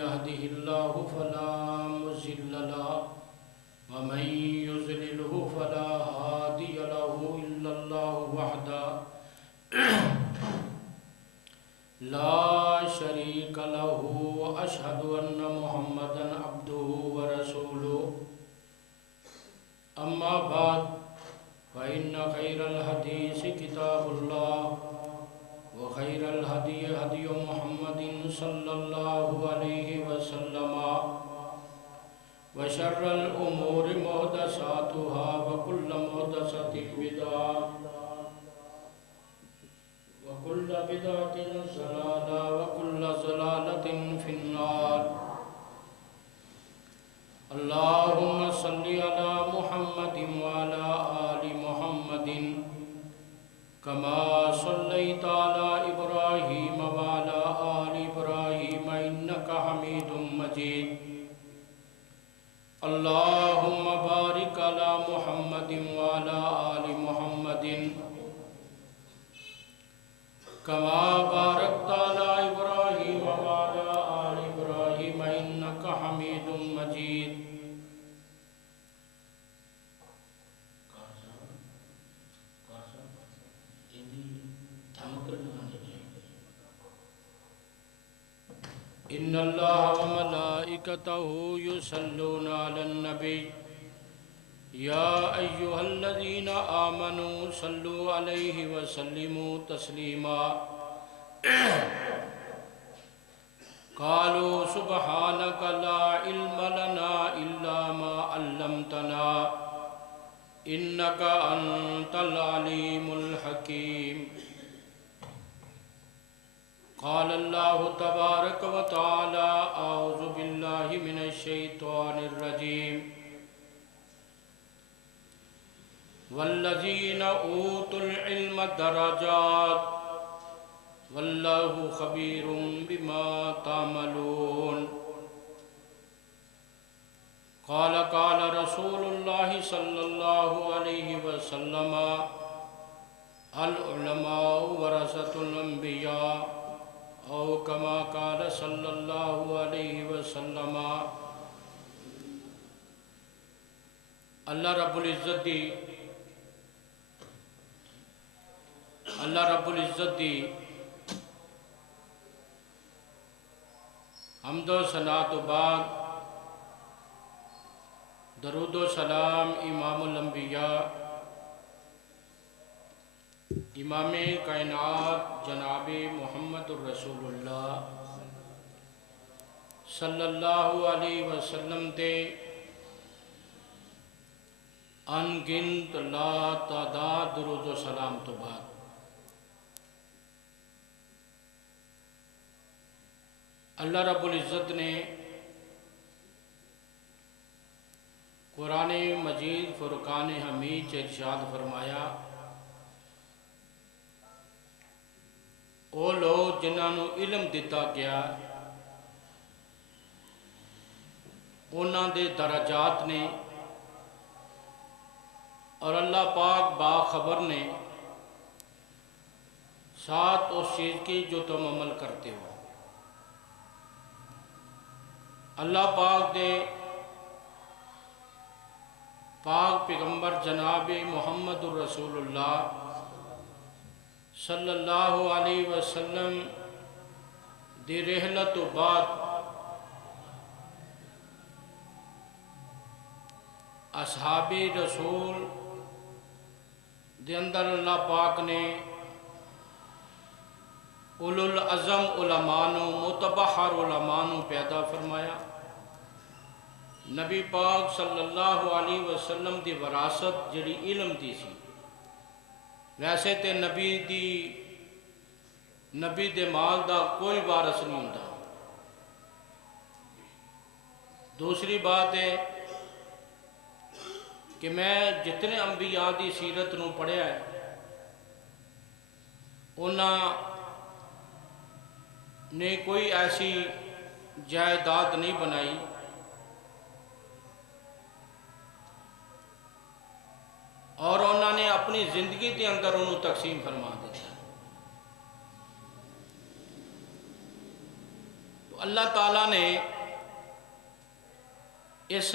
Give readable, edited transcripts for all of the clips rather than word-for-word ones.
يهده الله فلا مضل له ومن يضلله فلا هادي له إلا الله وحده لا شريك له وأشهد أن محمدا عبده ورسوله أما بعد فإن خير الحديث كتاب الله وخير الهدي هدي محمد صلى الله عليه وسلم وشر الأمور محدثاتها وكل محدثة بدعة وكل بدعة ضلالة وكل ضلالة في النار اللهم صل على محمد وعلى آل محمد كما صليت على إبراهيم وعلى آل إبراهيم إنك حميد مجيد اللهم بارك على محمد وعلى آل محمد كما باركت على إبراهيم وعلى آل إبراهيم إنك حميد مجيد إن الله وملائكته يصلون على النبي يا أيها الذين آمنوا صلوا عليه وسلموا تسليما قالوا سبحانك لا علم لنا إلا ما علمتنا إنك أنت العليم الحكيم قال الله تبارك وتعالى أعوذ بالله من الشيطان الرجيم والذين أوتوا العلم درجات والله خبير بما تعملون قال رسول الله صلى الله عليه وسلم العلماء ورثة الأنبياء او كما قال صلی اللہ علیہ وسلم۔ اللہ رب العزت دی حمد و ثنا تو بعد درود و سلام امام الانبیاء امام کائنات جناب محمد الرسول اللہ صلی اللہ علیہ وسلم دے ان گنت لا تعداد درود و سلام تو بعد اللہ رب العزت نے قرآن مجید فرقان حمید ارشاد فرمایا او لوگ جنہاں نو علم دیتا گیا انہاں دے درجات نے اور اللہ پاک باخبر نے ساتھ اس چیز کی جو تم عمل کرتے ہو۔ اللہ پاک دے پاک پیغمبر جناب محمد الرسول اللہ صلی اللہ علیہ وسلم دی رحلت و بعد اصحاب رسول دے اندر اللہ پاک نے اولو العظم علمانو متبحر علمانو پیدا فرمایا۔ نبی پاک صلی اللہ علیہ وسلم دی وراثت جڑی علم دی سی، ویسے تے نبی دے مال دا کوئی وارث نہیں ہوندا۔ دوسری بات ہے کہ میں جتنے انبیاء دی سیرت نو پڑھیا ہے انہاں نے کوئی ایسی جائیداد نہیں بنائی اور انہوں نے اپنی زندگی کے اندر انہوں تقسیم فرما دیا۔ تو اللہ تعالیٰ نے اس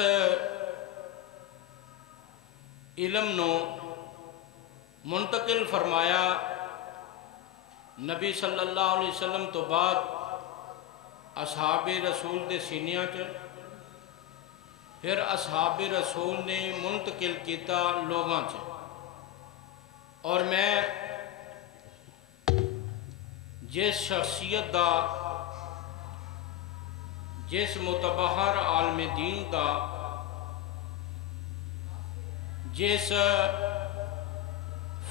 علم نو منتقل فرمایا نبی صلی اللہ علیہ وسلم تو بعد اصحاب رسول دے سینیاں چ، پھر اصحاب رسول نے منتقل کیتا لوگاں چ، اور میں جس شخصیت دا، جس متبحر عالم دین دا، جس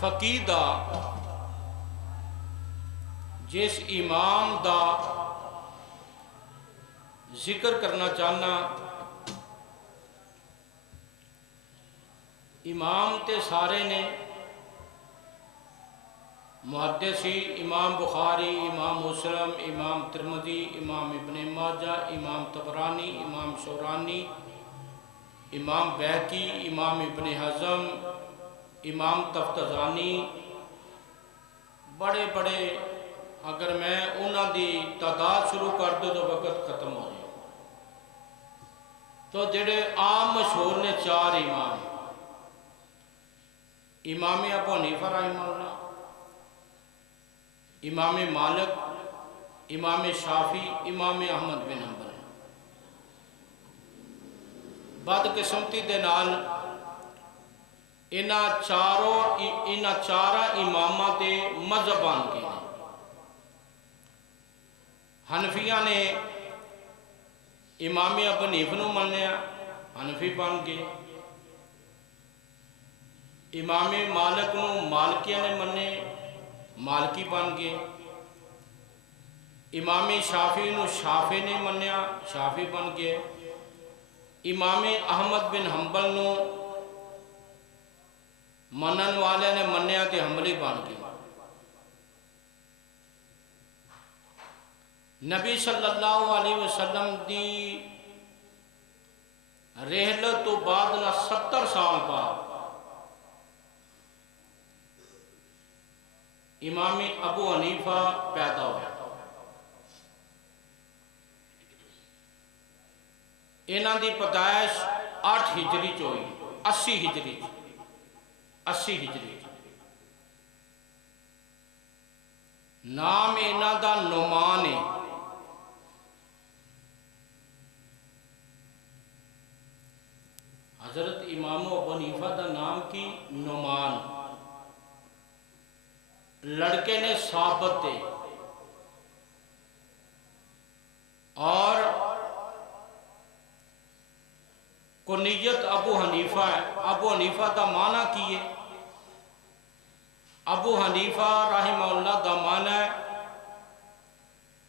فقیہ دا، جس امام دا ذکر کرنا چاہنا، امام تے سارے نے، محدثی امام بخاری، امام مسلم، امام ترمذی، امام ابن ماجہ، امام طبرانی، امام شورانی، امام بیہقی، امام ابن حزم، امام تفتزانی، بڑے بڑے، اگر میں انہاں دی تعداد شروع کر دوں تو وقت ختم ہو جائے، تو جڑے عام مشہور نے چار امام، امام ابو حنیفہ رحمہ اللہ، امام مالک، امام شافعی، امام احمد بن حنبل، بدقسمتی دے نال انہاں چاراں اماماں تے مذہب بن گئے ہیں۔ حنفیہ نے امام ابو حنیفہ نو منیا، حنفی بن گئے، امام مالک نو مالکیہ نے منے، مالکی بن گئے، امام شافعی نو شافعی نے منیا، شافعی بن گئے، امام احمد بن حنبل نو منن والے نے منیا تے حنبلی بن گئے۔ نبی صلی اللہ علیہ وسلم دی رحلت تو بعد 70 سال بعد امام ابو حنیفہ پیدا ہوا۔ انہاں دی پیدائش 8 ہجری چ ہوئی، 80 ہجری، 80 ہجری۔ نام انہاں دا نعمان ہے۔ حضرت امام ابو حنیفہ دا نام کی نعمان، لڑکے نے ثابت دے، اور کنیت ابو حنیفہ ہے۔ ابو حنیفہ دا معنی کی ہے؟ ابو حنیفہ رحمہ اللہ دا معنی ہے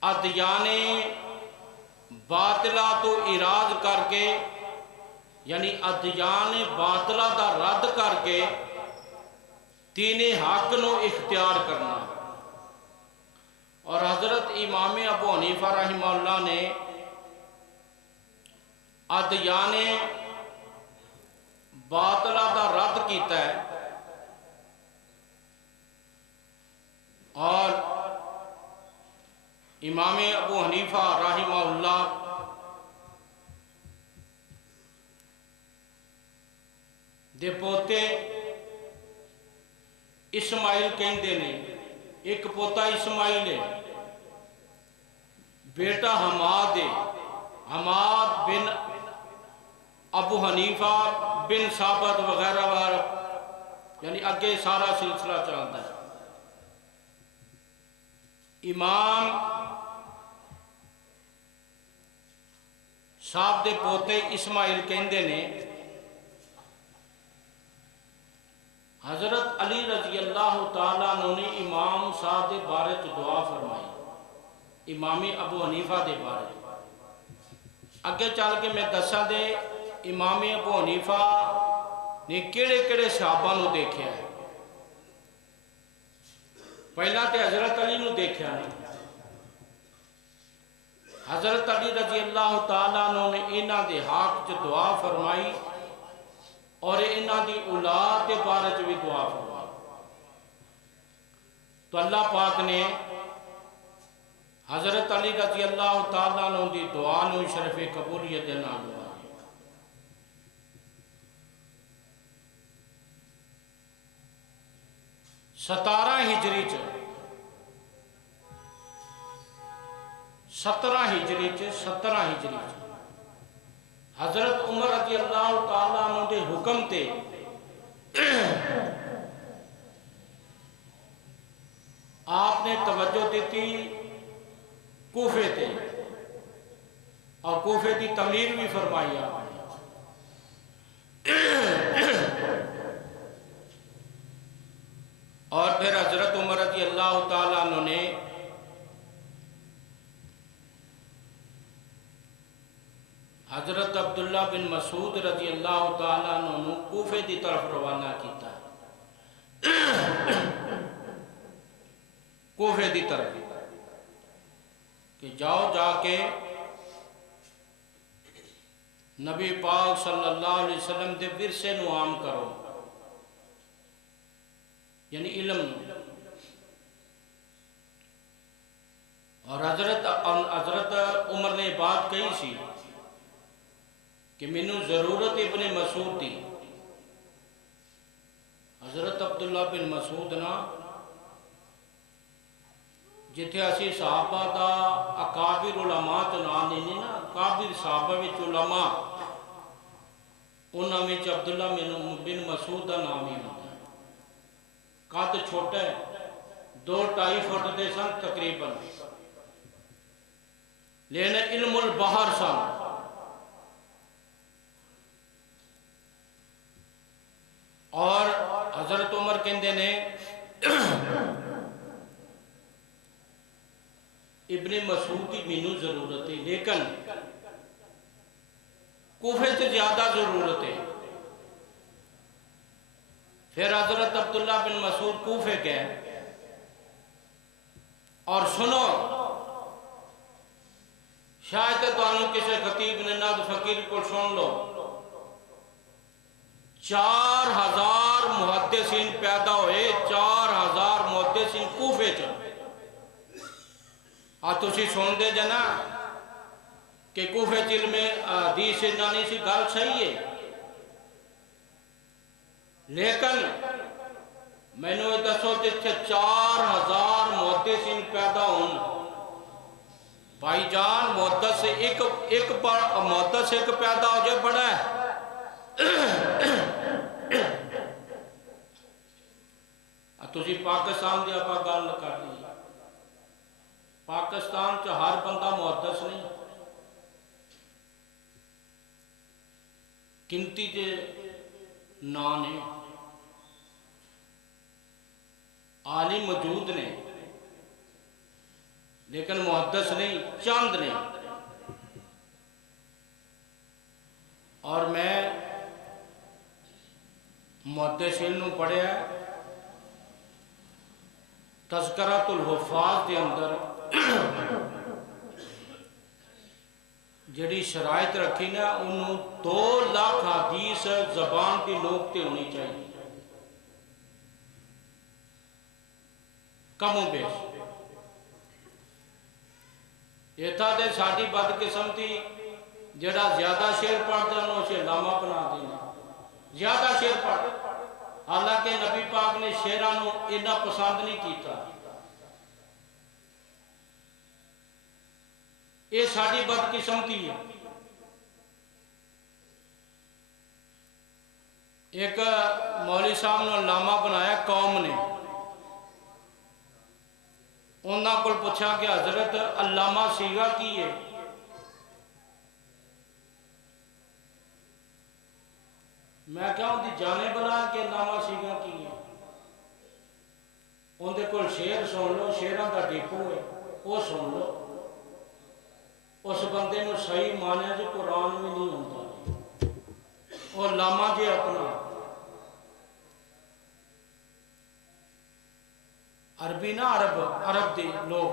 ادیان باطلہ تو اراز کر کے، یعنی ادیان باطلہ دا رد کر کے دین حق نو اختیار کرنا۔ اور حضرت امام ابو حنیفہ رحمہ اللہ نے ادیان باطلہ دا رد کیتا ہے، اور امام ابو حنیفہ رحمہ اللہ دے پوتے اسماعیل کہندے نے، ایک پوتا اسماعیل ہے، بیٹا حماد ہے، حماد بن ابو حنیفہ بن ثابت وغیرہ وغیرہ، یعنی اگے سارا سلسلہ چلتا ہے۔ امام صاحب دے پوتے اسماعیل کہندے نے حضرت علی رضی اللہ تعالیٰ عنہ نے امام صاحب دے بارے چ دعا فرمائی، امام ابو حنیفہ دے بارے۔ اگے چل کے میں دساں دے امام ابو حنیفہ نے کیڑے کیڑے صحابہ نو دیکھیا ہے۔ پہلا تے حضرت علی نو دیکھیا نہیں، حضرت علی رضی اللہ تعالیٰ عنہ نے انہاں دے حق چ دعا فرمائی، اور انہاں دی اولاد دے بارے چ بھی دعا فرمائی۔ تو اللہ پاک نے حضرت علی رضی اللہ تعالیٰ عنہ دی دعا نو شرف قبولیت دے نال نوازے۔ 17 ہجری چ 17 ہجری چ حضرت عمر رضی اللہ تعالیٰ عنہ دے حکم تے آپ نے توجہ دیتی کوفے تے اور کوفے کی تعمیر بھی فرمائی آپ نے۔ اور پھر حضرت عمر رضی اللہ تعالیٰ عنہ نے حضرت عبداللہ بن مسعود رضی اللہ تعالیٰ عنہ کوفے کی طرف روانہ کیتا کوفے کی طرف کہ جاؤ جا کے نبی پاک صلی اللہ علیہ وسلم دے ورثے نو عام کرو، یعنی علم نو۔ اور حضرت عمر نے بات کہی سی کہ مینوں ضرورت ابن مسعود دی۔ حضرت عبداللہ بن مسعود نا جتھے اسی صحابہ دا اکابر علماء چنان نہیں نا، اکابر صحابہ وچ علماء انہاں وچ عبداللہ بن مسعود دا نام ہی ہوتا ہے۔ قد چھوٹا ہے، 2-2.5 فٹ دے سن تقریباً، لیکن علم البحر سن۔ اور حضرت عمر کہندے نے ابن مسعود کی مینوں ضرورت ہے، لیکن کوفے سے زیادہ ضرورت ہے۔ پھر حضرت عبداللہ بن مسعود کوفے گئے اور سنو، شاید تانوں کسی خطیب نے ناد فقیر کو سن لو، 4000 محدثین پیدا ہوئے، 4000 محدثین کوفے چ۔ تسی سن دے جنا کہ کوفے چل میں حدیث نانی سی گل صحیح ہے، لیکن میں نے دسو جتھے 4000 محدثین پیدا ہون، بھائی جان محدث ایک پیدا ہو جائے بڑا ہے۔ تسی پاکستان دی آپ گل کر لی، پاکستان چ ہر بندہ محدث نہیں، گنتی کے نا نے، عالم موجود نے لیکن محدث نہیں، چند نے۔ اور میں محدثین نو پڑھیا ہے، تذکرۃ الحفاظ کے اندر جڑی شرائط رکھی نا، انہوں 2 لاکھ حدیث زبان کی نوک تے ہونی چاہیے، کم و بیش۔ یہ تھا دے ساڑھی بد قسمتی جڑا زیادہ شعر پڑھ دے انہوں سے علامہ بنا دینا، زیادہ شعر پڑھ۔ حالانکہ نبی پاک نے شعرانوں اتنا پسند نہیں کیتا۔ یہ ساڑھی بد قسمتی ہے۔ ایک مولوی صاحب نے علامہ بنایا قوم نے، انہاں کو پوچھا کہ حضرت علامہ سیگا کی ہے؟ میں کہا ان دی جانے بنا کہ علامہ سیگا کی ہے؟ ان دے کول شعر سن لو، شعراں دا ڈیپو ہے، وہ سن لو۔ اس بندے نو صحیح مانے جو قرآن میں نہیں ہوتا، وہ علامہ جے اپنا عربی نہ عرب دے لوگ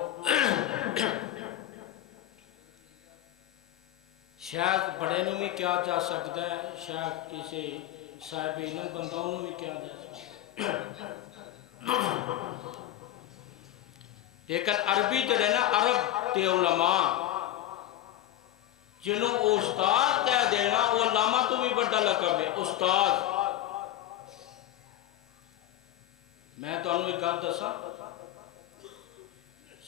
شاید بڑے نو بھی کیا جا سکتا ہے، شاید کسی صاحب علم بندوں نو بھی کیا جا سکتا ہے، لیکن عربی جڑے نا عرب تے علماء جنہوں استاد کہہ دینا وہ علامہ تو بھی بڑا لقب ہے استاد. میں تو انہوں ایک گل دسا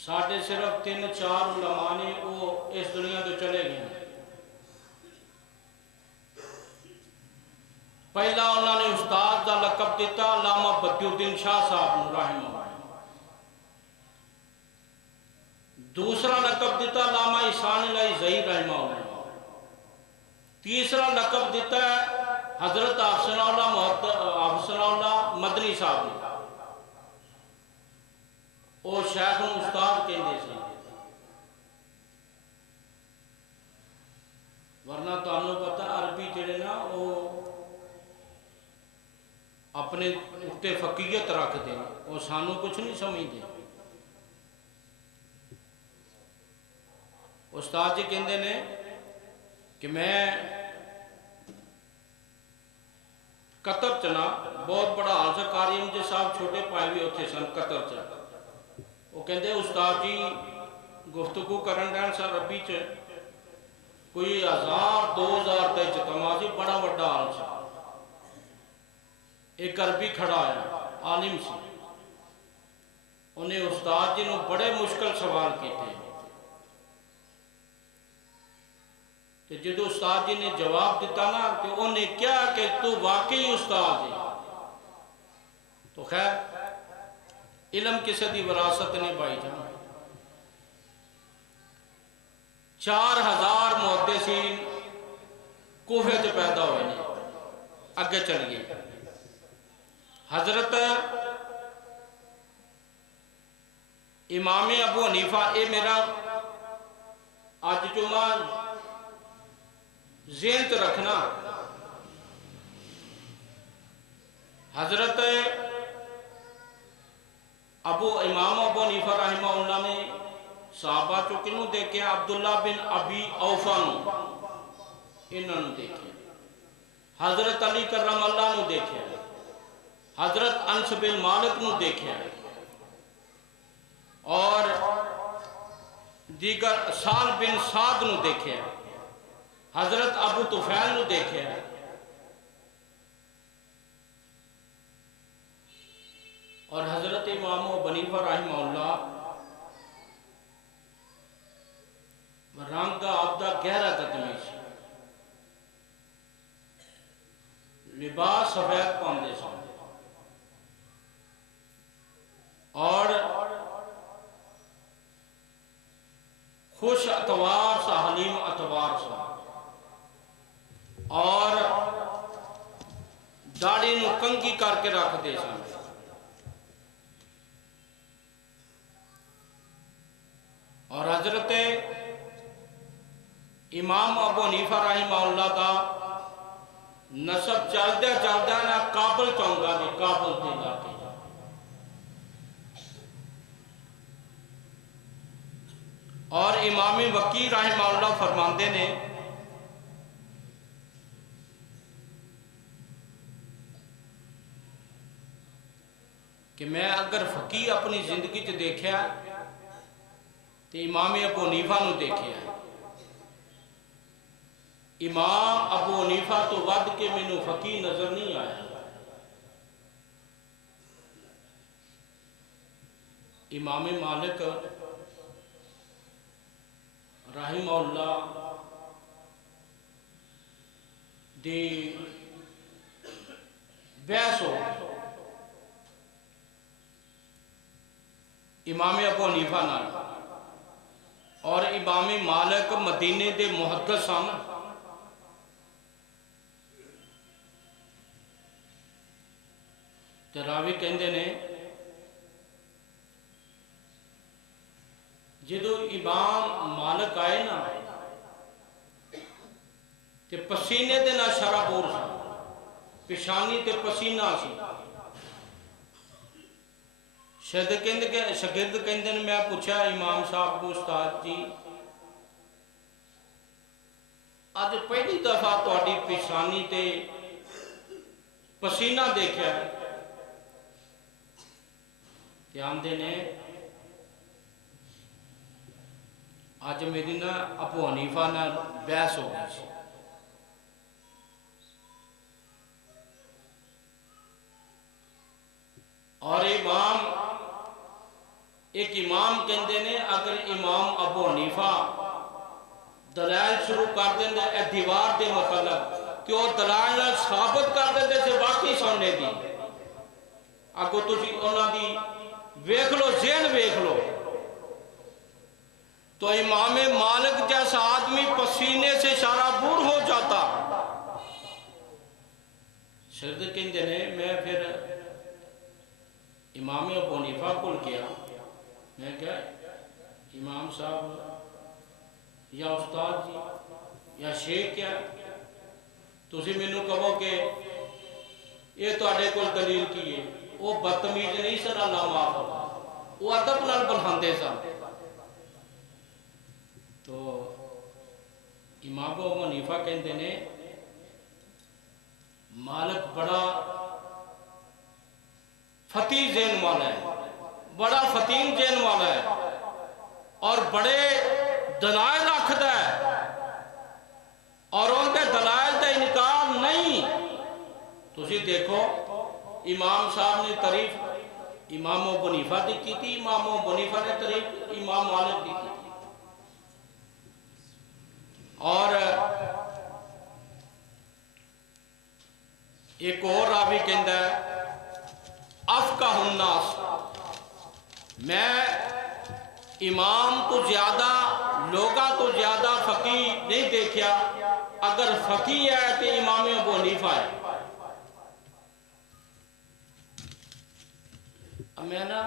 ساڑھے صرف 3-4 علماء نے وہ اس دنیا تو چلے گئے. پہلا انہوں نے استاد کا لقب دیتا علامہ بدی الدین شاہ صاحب رحمہ اللہ. دوسرا لقب دیتا علامہ احسان اللہ زہیر رحمہ اللہ. تیسرا لقب دیتا ہے حضرت حافظ اللہ مدنی صاحب نے. وہ شیخ استاد کہندے سے. ورنہ تانوں پتہ عربی جڑے نا وہ اپنے اتے فقیت رکھ دیں وہ سانوں کچھ نہیں سمجھتے. استاد جی کہندے نے کہ میں قطر چنا بہت بڑا حال سے قاری مجھے صاحب چھوٹے پائے بھی ہوتے سن قطر چنا. وہ کہندے استاد جی گفتگو کرن رہن سر عربی چ کوئی 1000-2000 تے اجتماع سی بڑا بڑا حال سی. ایک عربی کھڑا ہے عالم سی. انہیں استاد جی نے بڑے مشکل سوال کیتے. جدو استاد جی نے جواب دیتا نا تو انہیں کیا کہ تو واقعی استاد ہے. تو خیر علم کسی دی وراثت نے بھائی جان 4000 محدثین کوفے سے پیدا ہوئے ہیں. اگے چلیے حضرت امام ابو حنیفہ اے میرا آج جمعہ ذہن تو رکھنا. حضرت امام ابو حنیفہ رحمہ اللہ نے صحابہ چو کنوں دیکھے عبداللہ بن ابی اوفا نو انہوں نے دیکھے. حضرت علی کرم اللہ نو دیکھے. حضرت انس بن مالک نو دیکھے. اور دیگر سال بن سعد نو دیکھے. حضرت ابو طفیل نو دیکھے. اور حضرت امام ابو حنیفہ رحمہ اللہ رنگ کا عبدہ گہرا قدمیش لباس سفید پاندے سن اور خوش اتوار سا حلیم اتوار سا اور داڑھی نو کنگی کر کے رکھ دے سن. اور حضرت امام ابو حنیفہ رحمہ اللہ کا نسب چلدہ نا کابل چونگا دی کابل دی لاتے. اور امام وقی رحمہ اللہ فرماندے نے کہ میں اگر فقی اپنی زندگی چ دیکھیا تو امام ابو حنیفہ نو دیکھیا. امام ابو حنیفہ تو ود کے مینوں فقی نظر نہیں آیا. امام مالک رحمہ اللہ دی بحث ہو امام ابو حنیفہ نال اور امام مالک مدینے دے محدث سن. راوی کہندے نے جدو امام مالک آئے نا تے پسینے دے نہ شرابور سا پیشانی تے پسینہ سی. شاگرد کہندے نے میں پوچھا امام صاحب کو استاد جی آج پہلی دفعہ تہاڈی پیشانی تے پسینہ دیکھا ہے. دھیان دینے اج میری نا ابو حنیفہ نال بحث ہو گئی سی اور ایک امام کہندے نے اگر امام ابو حنیفہ دلائل شروع کر دیں اے دیوار دے مطلب کہ وہ دلائل ثابت کر دیں سے واقعی سننے دی اگو تسی انہاں دی ویکھ لو ذہن ویکھ لو تو امام مالک جیسا آدمی پسینے سے شرابور ہو جاتا شرد کہندے نے میں پھر امام ابو حنیفہ کل گیا میں کہا امام صاحب یا استاد جی یا شیخ کیا تسی مینوں کہو کہ یہ تواڈے کول دلیل کی ہے وہ بدتمیز نہیں سن اللہ معاف ہوگا وہ ادب نال بلھاندے سن تو امام ابو حنیفہ کہندے نے مالک بڑا فتیح ذہن والا ہے بڑا فتیم ذہن والا ہے اور بڑے دلائل رکھتا ہے اور ان کے دلائل کا انکار نہیں تسی دیکھو امام صاحب نے تعریف امام ابو حنیفہ دی کی تھی امام ابو حنیفہ نے تعریف امام مالک دی کی تھی اور ایک اور راوی کہندا ہے افقہ الناس میں امام تو زیادہ لوگا تو زیادہ فقیہ نہیں دیکھیا اگر فقیہ ہے تو امام ابو حنیفہ ہے اب میں نا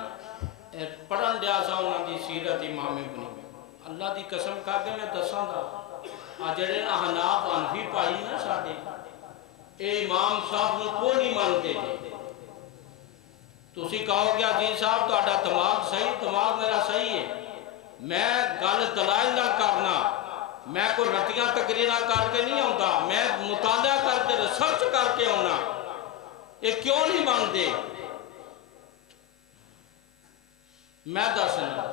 پڑھن دیا سا انہوں دی سیرت امام ابو حنیفہ اللہ دی قسم کر کے میں دساں دا جڑے احناف حنفی پائی نا ساڈے اے امام صاحب نو کوئی نہیں مانتے جی تسی کہو گیا جی صاحب تو آڈا دماغ صحیح دماغ میرا صحیح ہے میں گل دلائل نہ کرنا میں کوئی رٹیاں تقریرہ کر کے نہیں ہوتا میں مطالعہ کر کے ریسرچ کر کے ہونا یہ کیوں نہیں مانتے میں دسنا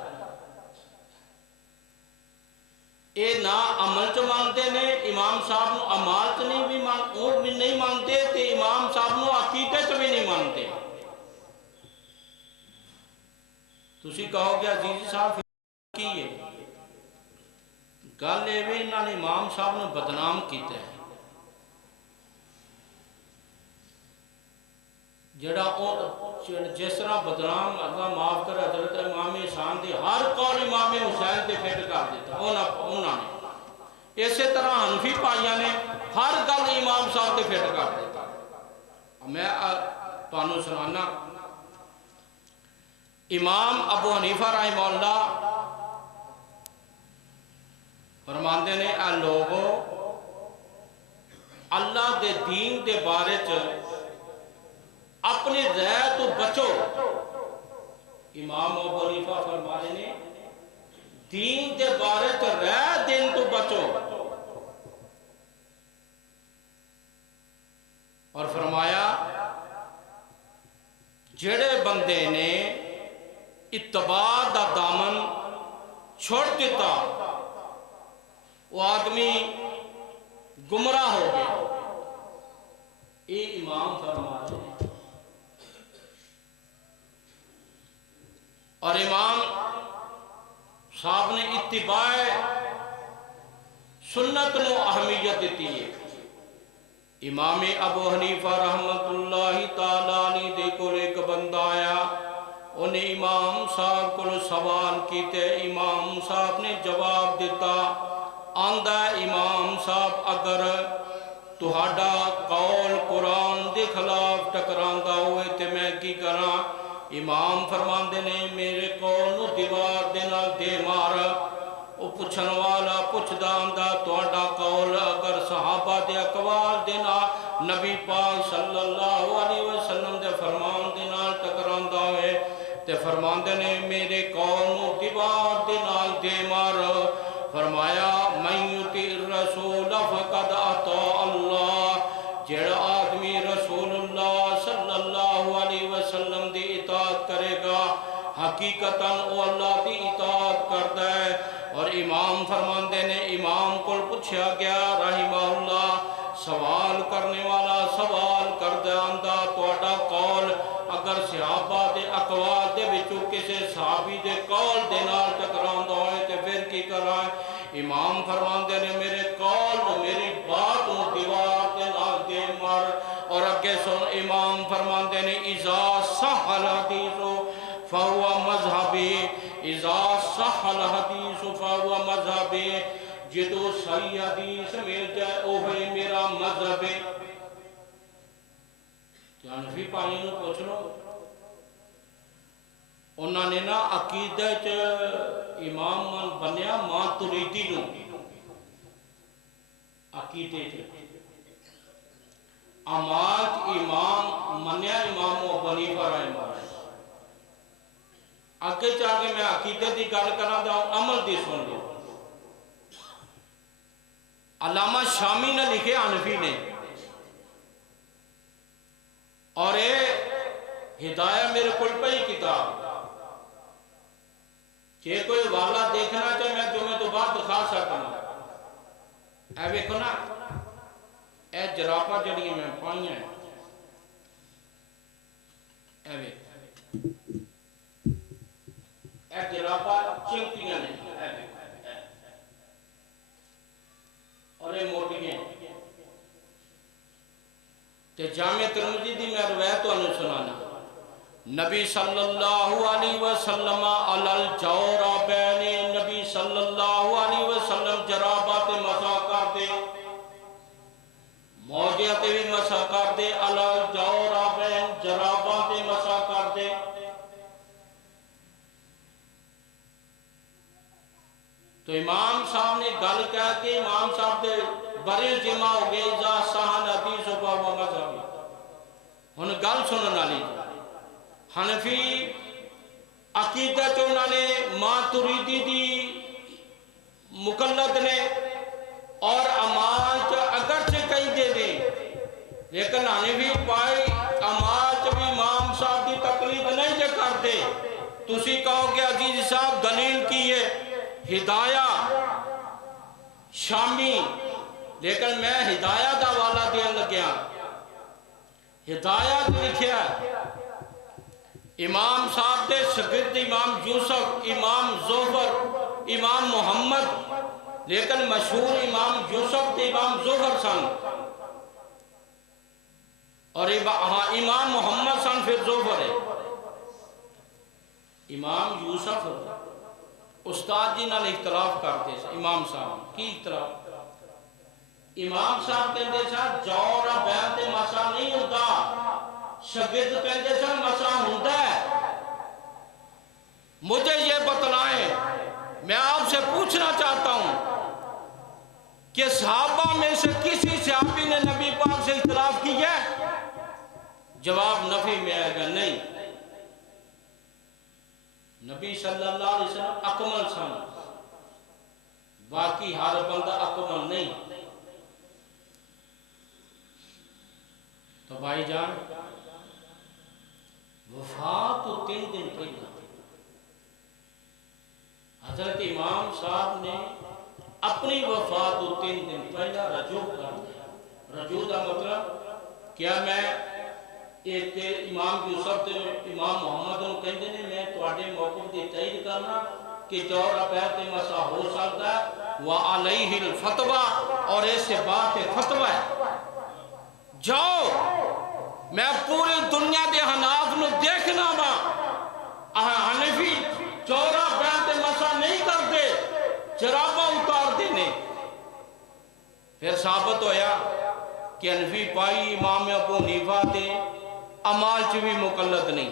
اے نہ عمل چ مانتے نے امام صاحب نو عمال چ نہیں مانتے تے امام صاحب نو عقیدے چ بھی نہیں مانتے تسی کہو گیا جی صاحب کی ہے گل یہ بھی انہوں نے امام صاحب نے بدنام کیتا ہے جڑا جس طرح بدنام اللہ معاف کر حضرت امام حسین دے ہر قول امام حسین تے فٹ کر دیتا انہوں نے اسی طرح حنفی پائیاں نے ہر گل امام صاحب تے فٹ کر دیتا میں تانوں سنانا امام ابو حنیفہ رحمہ اللہ فرماندے نے اے لوگو اللہ دے دین دے بارے چ اپنی رائے تو بچو امام ابو حنیفہ فرمانے نے دین دے بارے چ رائے دین تو بچو اور فرمایا جڑے بندے نے اتباع دا دامن چھوڑ دیتا وہ آدمی گمراہ ہو گیا یہ امام فرما رہے ہیں اور امام صاحب نے اتباع سنت نو اہمیت دیتی ہے امام ابو حنیفہ رحمت اللہ تعالیٰ نے دیکھو ایک بندہ آیا انہیں امام صاحب کو سوال کیتے امام صاحب نے جواب دیتا آندہ امام صاحب اگر تہاڈا قول قرآن دے خلاف ٹکراندہ ہوئے تے میں کی کراں امام فرماندے نے میرے قول نو دیوار دے نال دے مار او پوچھن والا پوچھدا آندا تہاڈا قول اگر صحابہ دے اقوال دے نال نبی پاک صلی اللہ علیہ وسلم دے فرمان دے نال ٹکراندہ ہوئے تے فرماندے نے میرے قول نو دیوار دے نال دے مار فرمایا من یطیع الرسول فقد اطاع اللہ جڑا آدمی رسول اللہ صلی اللہ علیہ وسلم دی اطاعت کرے گا حقیقتاً وہ اللہ دی اطاعت کرتا ہے اور امام فرماندے نے امام کو پوچھا گیا رحمہ اللہ سوال کرنے والا سوال کر دیاندہ توڑا قول اگر صحابہ دے اقوال دے بچو کسے صحابی دے قول دے نال ٹکران ہوئے تے پھر کی کرائیں امام فرماندے نے میرے قول میری بات دیوار دے نال دے مر اور اگے سن امام فرماندے نے اذا صح الحدیث فہو مذہبی اذا صح الحدیث فہو مذہبی جدو صحیح حدیث مل جائے اوہے میرا مذہب ہے حنفی پانی نو پوچھ لو انہوں نے نا عقیدہ امام من بنیا ماتریدی نو عقیدے اماج امام منیا امام ابو حنیفہ رحمہ اللہ آگے چاہ کے میں عقیدے دی گل کرنا دا عمل دی سن لو علامہ شامی نے لکھے حنفی نے اور اے ہدایہ میرے کل پہ ہی کتاب کہ کوئی والا دیکھنا چاہے میں تمہیں تو بات دکھا سکتا اے ویکھو نا اے جراپا جڑی میں پائیں ہیں اے ویکھو اے جراپا چمکیاں نے اور اے موٹیاں تے جامع ترمذی دی میں روایت انہوں سنانا نبی صلی اللہ علیہ وسلم علی الجوربین نبی صلی اللہ علیہ وسلم جرابات مسا کر دے موجیات بھی مسا کر دے علی الجوربین جرابات مسا کر دے تو امام صاحب نے گل کہا کہ امام صاحب دے بڑے جمع ہو گئے اذا صحن حدیث و مذہبی ہن گل سنن والی حنفی عقیدہ چونہ نے ماتریدی دی مقلد نے اور اماج اگرچہ کئی دے دیں لیکن حنفی پائی اماج بھی امام صاحب دی تقلید نہیں جے کر دے تسی کہو کہ عزیز صاحب دلیل کی ہے ہدایہ شامی لیکن میں ہدایہ دا والا دیا لگیا ہدایہ لکھیا امام صاحب دے شگرد امام یوسف امام زہر امام محمد لیکن مشہور امام یوسف دے امام زہر سن اور امام محمد سن پھر زہر ہے امام یوسف استاد جی نال اختلاف کرتے امام صاحب کی اختلاف امام صاحب کہندے سن جور بیعت مسا نہیں ہوتا شگرد کہندے سن مسا ہوتا ہے مجھے یہ بتلائیں میں آپ سے پوچھنا چاہتا ہوں کہ صحابہ میں سے کسی صحابی نے نبی پاک سے اختلاف کی ہے جواب نفی میں آئے گا نہیں نبی صلی اللہ علیہ وسلم اکمل سن باقی ہر بندہ اکمل نہیں تو بھائی جان وفات تو 3 دن پہلا حضرت امام صاحب نے اپنی وفات تو 3 دن پہلا رجوع کر دیا رجوع کا مطلب کیا میں ایک امام یوسف تے امام محمد نے کہندے نے میں تواڈے موقف دی تائید کرنا کہ جور بیعت مسا ہو سکتا ہے وعلیہ الفتوی اور ایسے بات فتوی ہے جاؤ میں پوری دنیا دے حناف نو دیکھنا با حنفی جورا بیعت مسا نہیں کرتے جرابہ اتار دینے پھر ثابت ہویا کہ حنفی پائی امام ابو حنیفہ دے امال چ بھی مقلد نہیں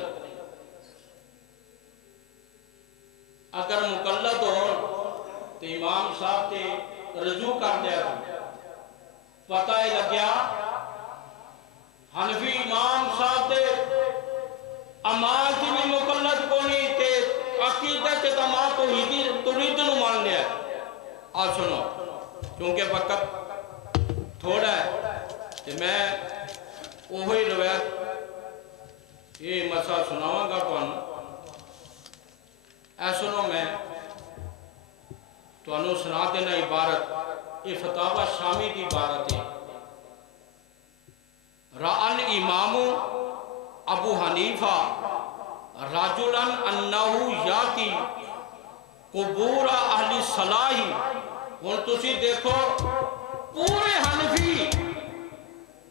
اگر مقلد ہو تو امام صاحب تے رجوع کر دیا پتہ ہی لگیا حنفی امام صاحب دے امال چ بھی مقلد کو نہیں تے عقیدہ تے تمام توحید نو مان لیا آ سنو کیونکہ وقت تھوڑا ہے کہ میں وہی روایت یہ مسئلہ سناواں گا تو اے سنو میں تو انہوں سنا دینا عبارت یہ فتاوہ شامی دی عبارت ہے رأى الامام ابو حنیفہ رجلا انہو یاتی قبور اہل صلاح ہن تسی دیکھو پورے حنفی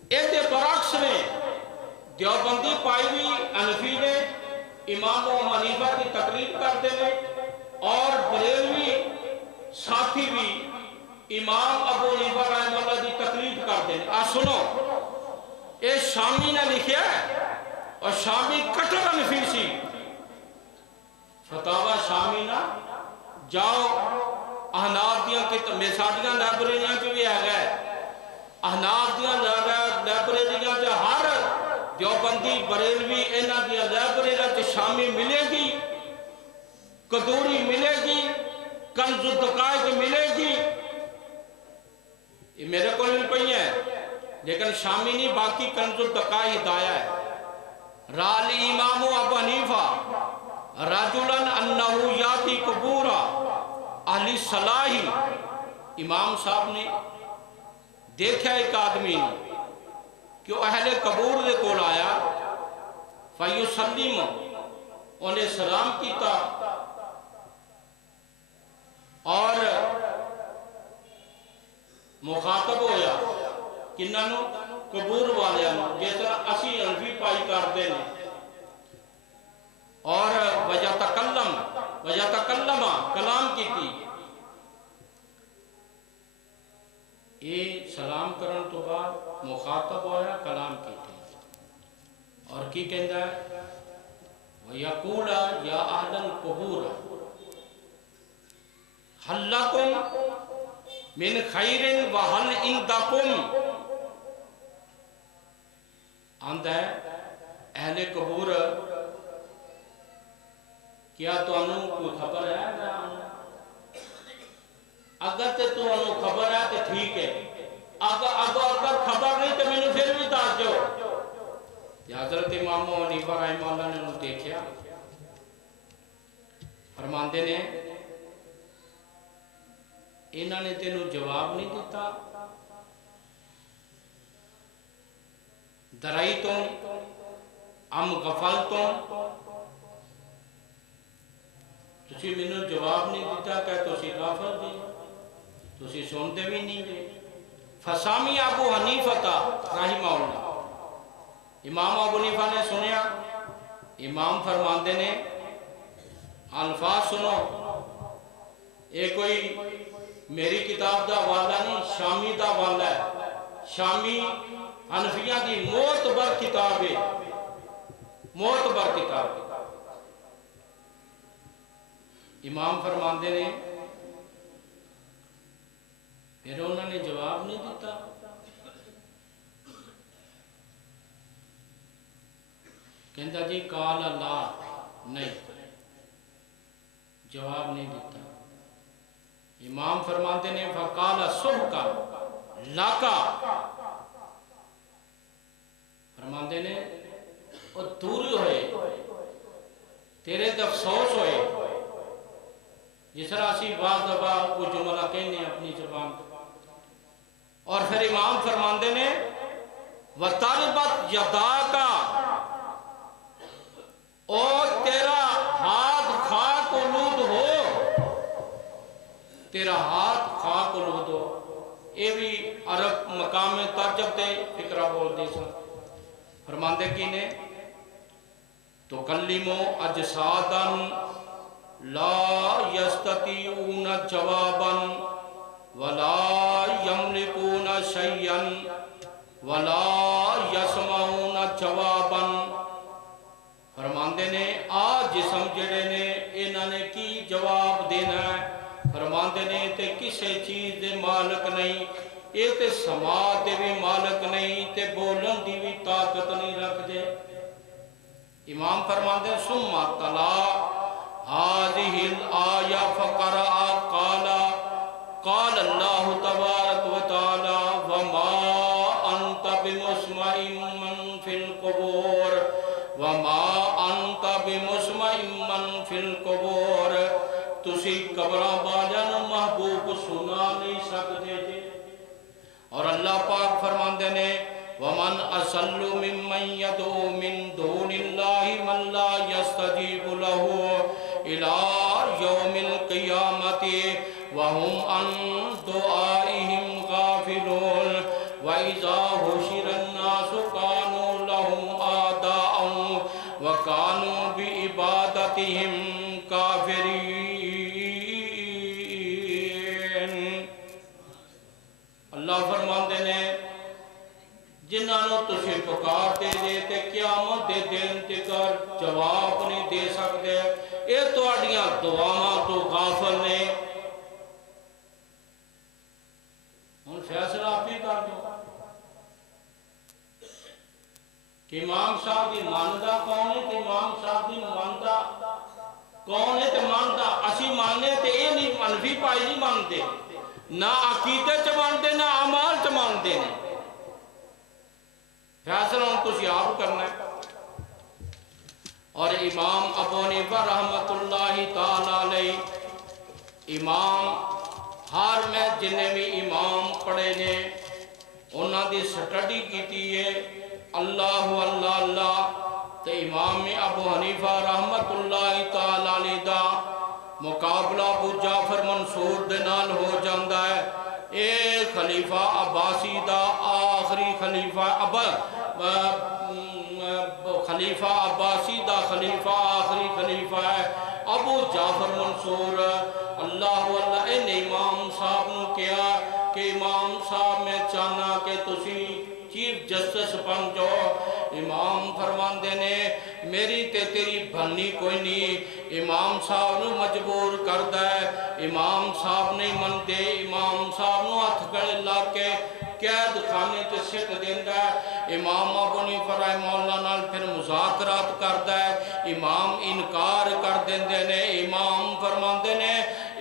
ایدے برعکس نے دیوبندی پائی ہوئی حنفی نے امام ابو حنیفہ کی تقلید کرتے ہیں اور بریلوی ساتھی بھی امام ابو حنیفہ رحمہ اللہ کی تقلید کرتے ہیں آج سنو یہ شامی نے لکھیا ہے اور شامی کٹر حنفی سی فتاوہ شامی نہ جاؤ احناف دیاں کی میساڈیاں لائبریریاں کی بھی ہے گئے احناف دیاں لائبریریاں جو ہر دیوبندی بریلوی اینا دیاں لائبریریاں جو شامی ملے گی قدوری ملے گی کنز الدقائق ملے گی یہ میرے کو نہیں پہی ہے لیکن شامی نہیں باقی کنز الدقائق دایا ہے رالی امام ابو حنیفہ رجلن انہو یاتی قبورا اہل صلاحی امام صاحب نے دیکھا ایک آدمی کہ وہ اہل قبور دے کول آیا فیسلم انہیں سلام کیتا اور مخاطب ہویا کنہوں قبور والے جس طرح اسی حنفی پائی کرتے ہیں اور وجہ تکلم کلام کی تھی یہ سلام کرن تو بعد مخاطب ہویا کلام کی تھی اور کی کہندا ہے وَيَقُولَ يَا أَهْلَ الْقُبُورَ هَلْ لَكُمْ مِنْ خَيْرٍ وَهَلْ عِنْدَكُمْ آندہ ہے اہل قبور کیا تو انہوں کو خبر ہے اگر تو انہوں خبر ہے تو ٹھیک ہے اگر خبر نہیں تو میں نے پھر بھی دار جو حضرت امام ابو حنیفہ رحمہ اللہ نے انہوں دیکھیا فرماندے نے انہوں نے تینوں جواب نہیں دیتا درائیتوں ام غفلتوں تسی میں نے جواب نہیں دیتا کہ تسی غافل دی تسی سنتے بھی نہیں دے فسامی ابو حنیفہ رحمہ اللہ امام ابو حنیفہ نے سنیا امام فرماندے نے الفاظ سنو یہ کوئی میری کتاب دا حوالہ نہیں شامی دا حوالہ ہے شامی حنفیہ دی معتبر کتاب ہے معتبر کتاب ہے امام فرماندے نے پھر انہوں نے جواب نہیں دیتا کہندا جی قال اللہ نہیں جواب نہیں دیتا امام فرماندے نے فقال سبقا لاکا فرماندے نے اور دوری ہوئے تیرے تے افسوس ہوئے جس طرح اسی بعض دفعہ وہ جملہ کہنے اپنی زبان اور پھر امام فرماندے نے وَطَرِبَتْ يَدَاكَ اور تیرا ہاتھ خاک آلود ہو تیرا ہاتھ خاک آلود ہو یہ بھی عرب مقام میں ترجب دے فکرہ بول دے سن فرماندے کی نے تُقَلِّمُ أَجْسَادًا لا يستطيعون جوابا ولا يملكون شيئا ولا يسمعون جوابا فرماندے نے آج جسم جڑے نے انہاں نے کی جواب دینا ہے فرماندے نے تے کسے چیز دے مالک نہیں یہ تے سما دے بھی مالک نہیں تے بولن دی بھی طاقت نہیں رکھ دے امام فرماندے ثم تلا هذه الآية فقرأ قال الله تبارك وتعالى وما أنت بمسمع من في القبور وما أنت بمسمع من في القبور تسی قبران باجن محبوب اللہ پاک فرماندے نے وَمَنْ أَضَلُّ مِمَّنْ يَدْعُو مِنْ دُونِ اللَّهِ مَنْ لَا يَسْتَجِيبُ لَهُ إِلَى يَوْمِ الْقِيَامَةِ وَهُمْ عَنْ دُعَائِهِمْ غَافِلُونَ وَإِذَا حُشِرَ النَّاسُ كَانُوا لَهُمْ أَعْدَاءً وَكَانُوا بِعِبَادَتِهِمْ كَافِرِينَ۔ اللہ فرماندے نے جنہاں نو تسی پکار دے تے قیامت دے دن تکر جواب نہیں دے سکتے، اے تہاڈیاں دعاواں تو غافل نے۔ ہن فیصلہ آپ ہی کر دو کہ امام صاحب دی ماندا کون ہے تے امام صاحب دی ماندا کون ہے تے ماندا اسی ماننے تے اے نہیں منفی پائی نہیں مانتے، نہ عقیدے چ مانتے نہ اعمال چ مانتے ہیں۔ فیصلہ ہم تسی آپ کرنا ہے۔ اور امام ابو حنیفہ رحمت اللہ تعالی علیہ امام ہر میں جنہیں بھی امام پڑھے نے انہاں دی سٹڈی کیتی ہے اللہ اللہ اللہ، تو امام ابو حنیفہ رحمت اللہ تعالی علیہ دا مقابلہ ابو جعفر منصور دے نال ہو جاندہ ہے۔ اے خلیفہ عباسی دا آخری خلیفہ عباسی دا خلیفہ آخری خلیفہ ہے ابو جعفر منصور اللہ اللہ۔ نے امام صاحب نو کیا کہ امام صاحب میں چاہنا کہ تسی چیف جسٹس بن جاؤ۔ امام فرماندے نے میری تے تیری بھنی کوئی نہیں۔ امام صاحب نو مجبور کردہ ہے، امام صاحب نہیں مندے، امام صاحب نو ہتھ گڑے لا کے قید خانے تے سٹ دیندہ ہے۔ امام ابو حنیفہ رحمہ اللہ نال پھر مذاکرات کردہ ہے، امام انکار کر دیندے نے۔ امام فرماندے نے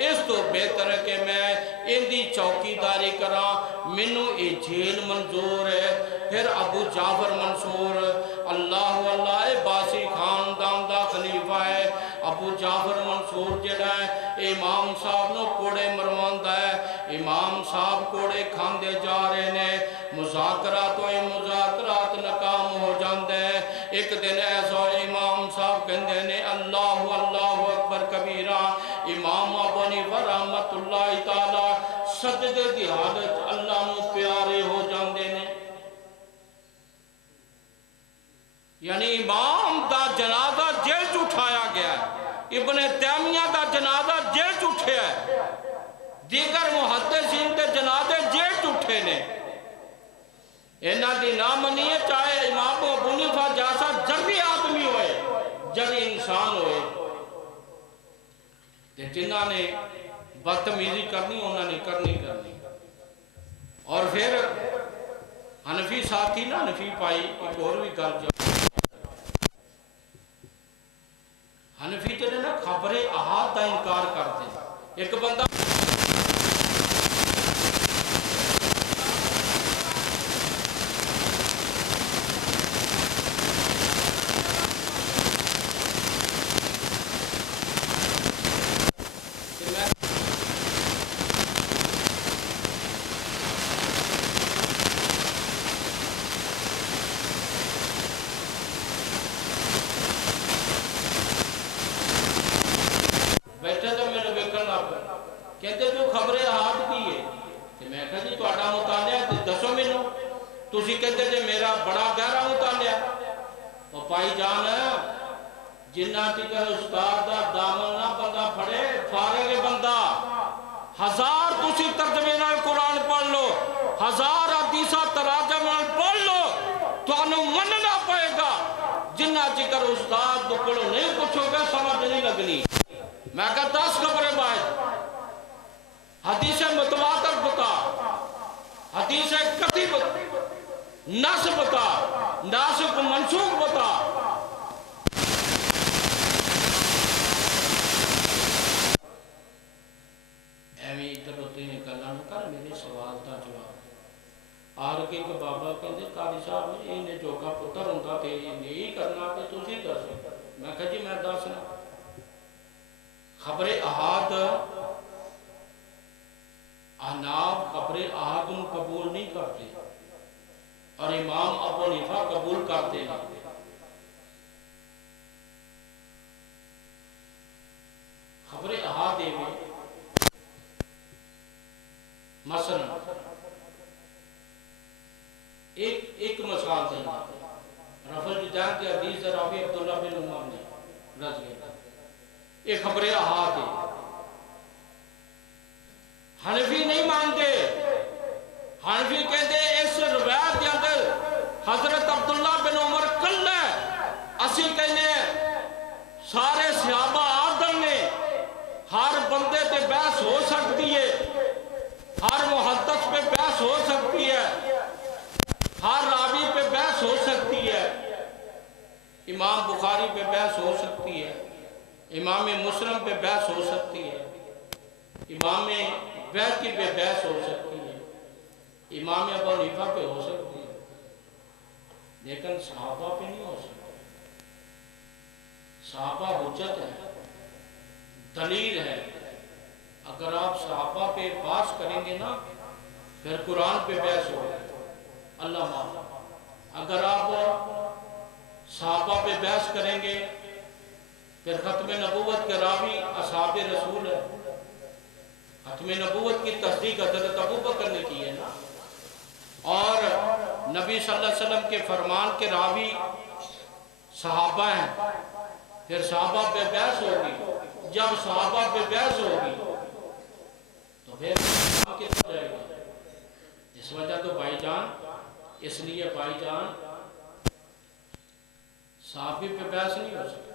اس تو بہتر ہے کہ میں ان دی چوکی داری کراں، منو ای جیل منظور ہے۔ پھر ابو جعفر منصور اللہ اللہ باسی خاندان دا خلیفہ ہے۔ ابو جعفر منصور جڑا ہے امام صاحب نو کوڑے مرواندہ ہے، امام صاحب کوڑے کھاندے جا رہے نے، مذاکرات ہوئے مذاکرات ناکام ہو جاندے ہیں۔ ایک دن ایسا امام صاحب کہندے نے اللہ اللہ اکبر کبیرہ۔ امام ابو حنیفہ رحمت اللہ تعالی سجدے دی حالت اللہ نو پیارے ہو جاندے نے۔ یعنی امام دا جنازہ جیل چٹھایا گیا ہے، ابن تیمیہ دا جنازہ جیل چٹھیا ہے، دیگر محدثین دے جنازے جیل چٹھے نے۔ انہاں دی نام نہیں ہے چاہے امام ابو حنیفہ جیسا جری آدمی ہوئے، جری انسان ہوئے، جنہاں نے بدتمیزی کرنی انہاں نے کرنی۔ اور پھر حنفی ساتھی نا حنفی پائی ایک اور بھی گل جو حنفی جڑے نا خبر احاد دا انکار کرتے ہیں۔ ایک بندہ کہتے جو خبریں احاد کی ہے کہ میں کہا جی تو اٹھا مطالعہ دسو میں نو تُسی کہتے جے میرا بڑا گہرا مطالعہ تو پائی جان جنہ تکر استاد دا دامن نہ بندہ پھڑے فارغ بندہ 1000 تُسی ترجمے نال قرآن پڑھ لو 1000 حدیثہ تراجم نال پڑھ لو تو انہوں مننا پائے گا جنہ تکر استاد دکڑو نہیں پوچھو گا سمجھ نہیں لگنی۔ میں کہا 10 خبریں باید حدیث متواتر بتا، حدیث قطعی نص بتا، ناسخ منسوخ بتا۔ ایویں ادھر ہوتے ہیں گلاں کر میرے سوال دا جواب آر کے کہ بابا کہندے قاری صاحب انہیں جوگا پتر ہوندا تے نہیں کرنا تے تسی دسو۔ میں کہا جی میں دسنا خبر احاد احناف خبر احد نو قبول نہیں کرتے اور امام ابو حنیفہ قبول کرتے ہیں۔ خبر احاد میں مثلا ایک مثال دینا، رفع الجدان کی حدیث راوی عبداللہ بن عمر نے رضی اللہ، ایک خبر احاد ہے۔ حنفی نہیں مانتے، حنفی کہتے اس روایت کے اندر حضرت عبداللہ بن عمر کل ہے، اسی کہنے سارے صحابہ عادل نے، ہر بندے تے بحث ہو سکتی ہے، ہر محدث پہ بحث ہو سکتی ہے، ہر راوی پہ بحث ہو سکتی ہے، امام بخاری پہ بحث ہو سکتی ہے، امام مسلم پہ بحث ہو سکتی ہے، امام بیہقی پہ بحث ہو سکتی ہے، امام ابو حنیفہ پہ ہو سکتی ہے، لیکن صحابہ پہ نہیں ہو سکتی۔ صحابہ حجت ہے، دلیل ہے۔ اگر آپ صحابہ پہ بحث کریں گے نا پھر قرآن پہ بحث ہوگی، اللہ معاف۔ اگر آپ صحابہ پہ بحث کریں گے پھر ختم نبوت کے راوی اصحاب رسول ہے، ختم نبوت کی تصدیق حضرت ابوبکر نے کی ہے نا، اور نبی صلی اللہ علیہ وسلم کے فرمان کے راوی صحابہ ہیں، پھر صحابہ پہ بحث ہوگی۔ جب صحابہ پہ بحث ہوگی تو پھر کتنا جائے گا؟ اس وجہ تو بھائی جان، اس لیے بھائی جان صحابی پہ بحث نہیں ہو سکتی۔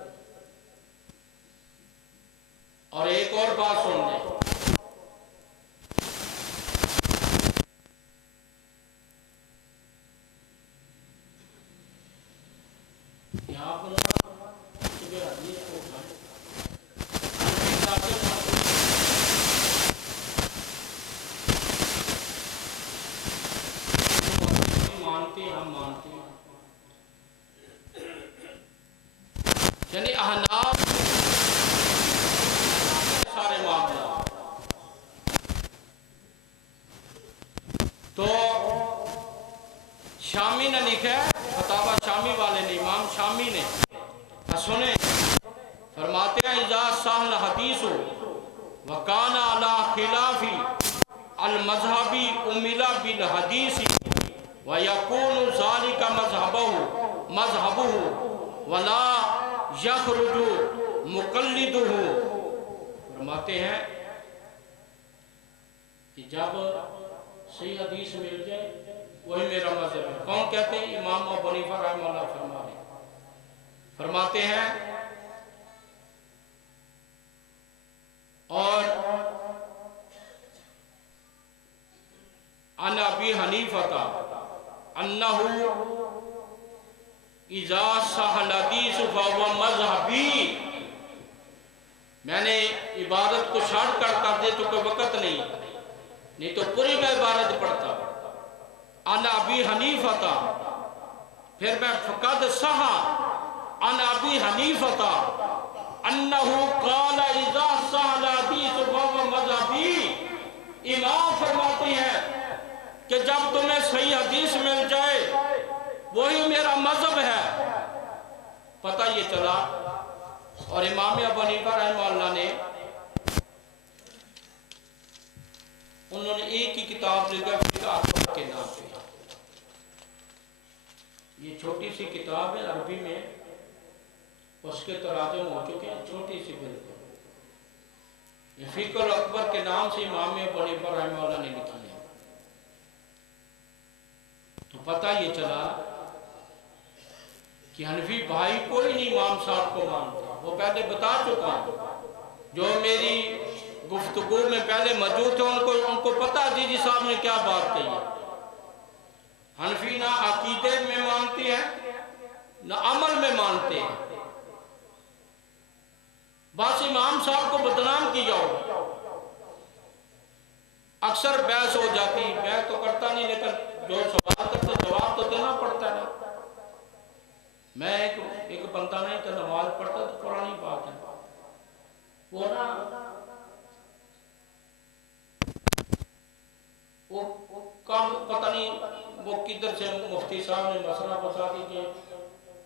اور ایک اور بات سن لیں، یہاں پر صبح حدیث کو مانتے ہیں، ہم مانتے ہیں، یعنی احناف سارے معاملات۔ تو شامی نے لکھا ہے، فتاوی شامی والے نے، امام شامی نے، سنیں فرماتے ہیں اذا صح الحدیث وکان علی خلاف المذهب املا بالحدیث ویکون ذلك مذهبه ولا یخرج مقلده۔ فرماتے ہیں کہ جب صحیح حدیث مل جائے وہی میرا مذہب ہے۔ کون کہتے ہیں؟ امام ابو حنیفہ رحمہ اللہ فرما رہے ہیں، فرماتے ہیں اور عن ابی حنیفہ انہ اذا صح الحدیث فهو مذہبی۔ میں نے عبارت کو شارٹ کر دے تو کوئی وقت نہیں تو پوری میں عبارت پڑھتا۔ عن ابی حنیفہ، پھر میں فقد صح عن ابی حنیفہ انہ قال اذا صح الحدیث فهو مذہبی۔ امام فرماتے ہیں کہ جب تمہیں صحیح حدیث مل جائے وہی میرا مذہب ہے۔ پتہ یہ چلا، اور امام ابو حنیفہ رحمہ اللہ نے، انہوں نے ایک ہی کتاب لکھا فقہ اکبر کے نام پہ۔ یہ چھوٹی سی کتاب ہے عربی میں، اس کے تراجم ہو چکے ہیں، چھوٹی سی بالکل۔ یہ فقہ اکبر کے نام سے امام ابو حنیفہ رحمہ اللہ نے لکھی ہے۔ تو پتہ یہ چلا کہ حنفی بھائی کوئی نہیں امام صاحب کو مانتا۔ وہ پہلے بتا چکا ہوں، جو میری گفتگو میں پہلے موجود تھے ان کو پتہ جی صاحب نے کیا بات کہی ہے۔ حنفی نہ عقیدے میں مانتے ہیں نہ عمل میں مانتے ہیں، بس امام صاحب کو بدنام کی جاؤ۔ اکثر بحث ہو جاتی، بحث تو کرتا نہیں لیکن جو سوال کرتے جواب تو دینا پڑتا ہے نا۔ میں ایک بندہ نہیں تو نماز پڑھتا تو قرآن پاک ہے، وہ نا وہ ادھر سے مفتی صاحب نے مسئلہ بتا دی کہ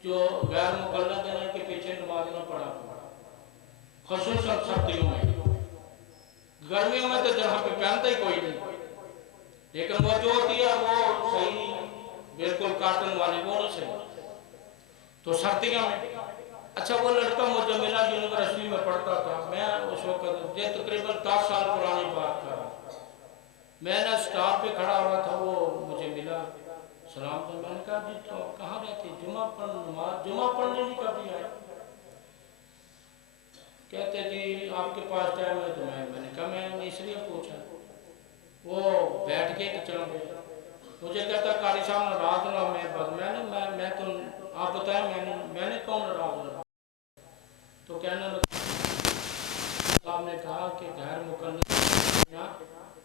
جو غیر مقلد ہیں ان کے پیچھے نماز نہ پڑھا، خصوصاً سردیوں میں، گرمیوں میں تو جہاں پہ پہنتا ہی کوئی نہیں، لیکن وہ جو ہوتی ہے وہ صحیح بالکل کاٹن والی وہ نہیں صحیح، تو سردیوں میں اچھا وہ لڑکا مجھے ملا یونیورسٹی میں پڑھتا تھا، میں اس وقت یہ تقریباً 10 سال پرانی بات کر رہا ہوں، میں نے سٹاپ پہ کھڑا ہوا تھا، وہ مجھے ملا سلام تو میں نے کہا جی تو کہاں رہتے جمعہ پڑھنے نہیں کبھی آئے، کہتے جی آپ کے پاس ٹائم ہے تو میں نے کہا میں نے اس لیے پوچھا، وہ بیٹھ کے چل گئے، مجھے کہتا قاری صاحب ناراض نہ میں تو آپ بتائیں میں نے کون ناراض نہ، تو کہنے لگا صاحب نے کہا کہ غیر مقلد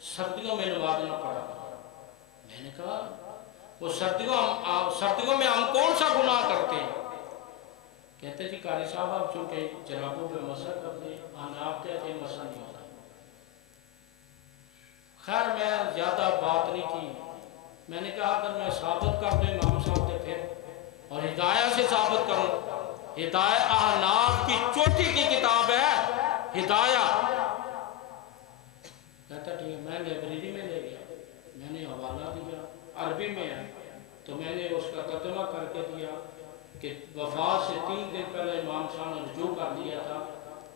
سردیوں میں نماز نہ پڑھا، میں نے کہا وہ سردیوں میں ہم کون سا گناہ کرتے ہیں، کہتے جی قاری صاحب آپ چونکہ جرابوں پہ مسح کرتے ہیں آپ کہتے ہیں مسح نہیں ہوتا، خیر میں زیادہ بات نہیں کی، میں نے کہا اگر میں ثابت کر دوں امام صاحب سے پھر اور ہدایہ سے ثابت کروں، ہدایہ احناف کی چوٹی کی کتاب ہے ہدایہ، کہتا ٹھیک ہے، میں لائبریری میں لے گیا، میں نے حوالہ دیا عربی میں ہے، تو میں نے اس کا ترجمہ کر کے دیا کہ وفات سے 3 دن پہلے امام صاحب نے رجوع کر دیا تھا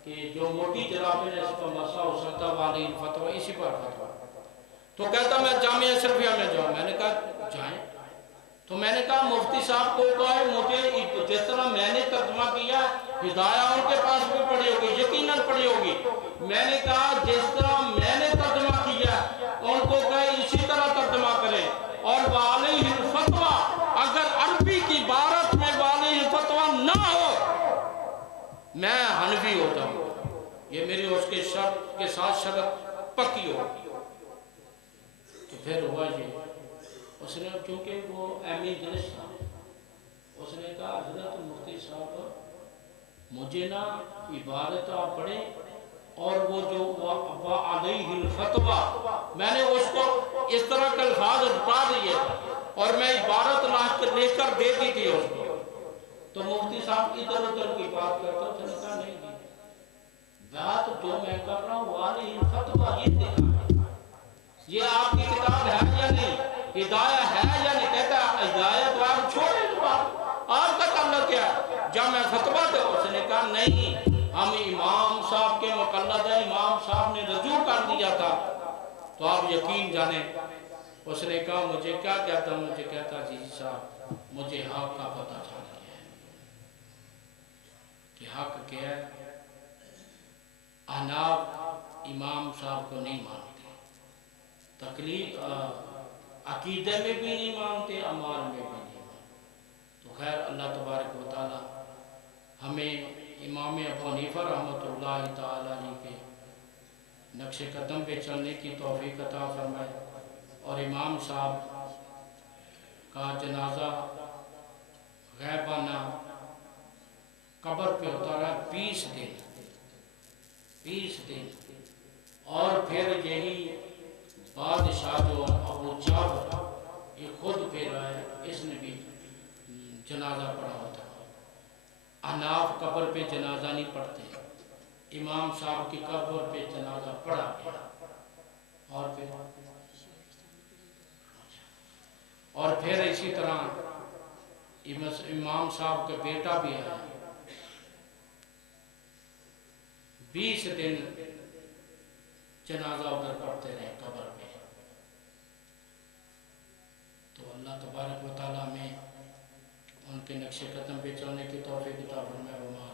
کہ جو موٹی جرابیں نے اس پر مسح ہو سکتا والی فتویٰ اسی پر فتویٰ، تو کہتا میں جامعہ اشرفیہ میں جاؤں، میں نے کہا جائیں، تو میں نے کہا مفتی صاحب کو کہا مجھے جس طرح میں نے ترجمہ کیا ہدایہ ان کے پاس بھی پڑھی ہوگی، یقیناً پڑھی ہوگی، میں نے کہا جس طرح میں نے ترجمہ کیا ان کو کہے اسی طرح ترجمہ کریں، اور وعلیہ الفتویٰ اگر عربی کی عبارت میں وعلیہ الفتویٰ نہ ہو میں حنفی ہوتا ہوں، یہ میری اس کے شرط کے ساتھ شرط پکی ہوگی، تو پھر ہوا یہ اس نے چونکہ وہ اہمی جلس تھا، اس نے کہا حضرت مفتی صاحب مجھے نا عبارت آپ پڑھیں اور وہ جو علیہ الفتویٰ میں نے اس کو اس طرح کا الفاظ بتا دیے اور میں عبارت لے کر دے دی تھی اس کو، تو مفتی صاحب ادھر ادھر کی بات کرتا تھا، کہا نہیں جی بات جو میں کر رہا ہوں علیہ الفتویٰ یہ دیکھا یہ آپ کی کتاب ہے یا نہیں، ہدایہ ہے یا نہیں، کہتا ہدایہ تو آپ چھوڑیں اس بات، آپ کا تعلق کیا ہے، جب میں فتویٰ دے اس نے کہا نہیں ہم امام صاحب کے مقلد ہیں، امام صاحب نے رجوع کر دیا تھا، تو آپ یقین جانیں، اس نے کہا مجھے کیا کہتا، مجھے کہتا جی صاحب مجھے حق کا پتہ چل گیا ہے کہ حق کیا ہے، احناف امام صاحب کو نہیں مانتے، تقلید عقیدے میں بھی نہیں مانتے، اعمال میں بھی نہیں مانتے، تو خیر اللہ تبارک و تعالی ہمیں امام ابو حنیفہ رحمۃ اللہ تعالی علیہ کے نقش قدم پہ چلنے کی توفیق عطا فرمائے، اور امام صاحب کا جنازہ غیبانہ قبر پہ ہوتا رہا 20 دن، اور پھر یہی بادشاہ جو ابو جعفر یہ خود پھر آئے، اس نے بھی جنازہ پڑھا ہوتا ہے، احناف قبر پہ جنازہ نہیں پڑھتے، امام صاحب کی قبر پہ جنازہ پڑھا گیا، اور پھر اسی طرح امام صاحب کا بیٹا بھی آیا، 20 دن جنازہ ادھر پڑھتے رہے قبر پہ، تو اللہ تبارک و تعالیٰ میں ان کے نقش قدم پہ چلنے کی توفیق عطا فرمائے۔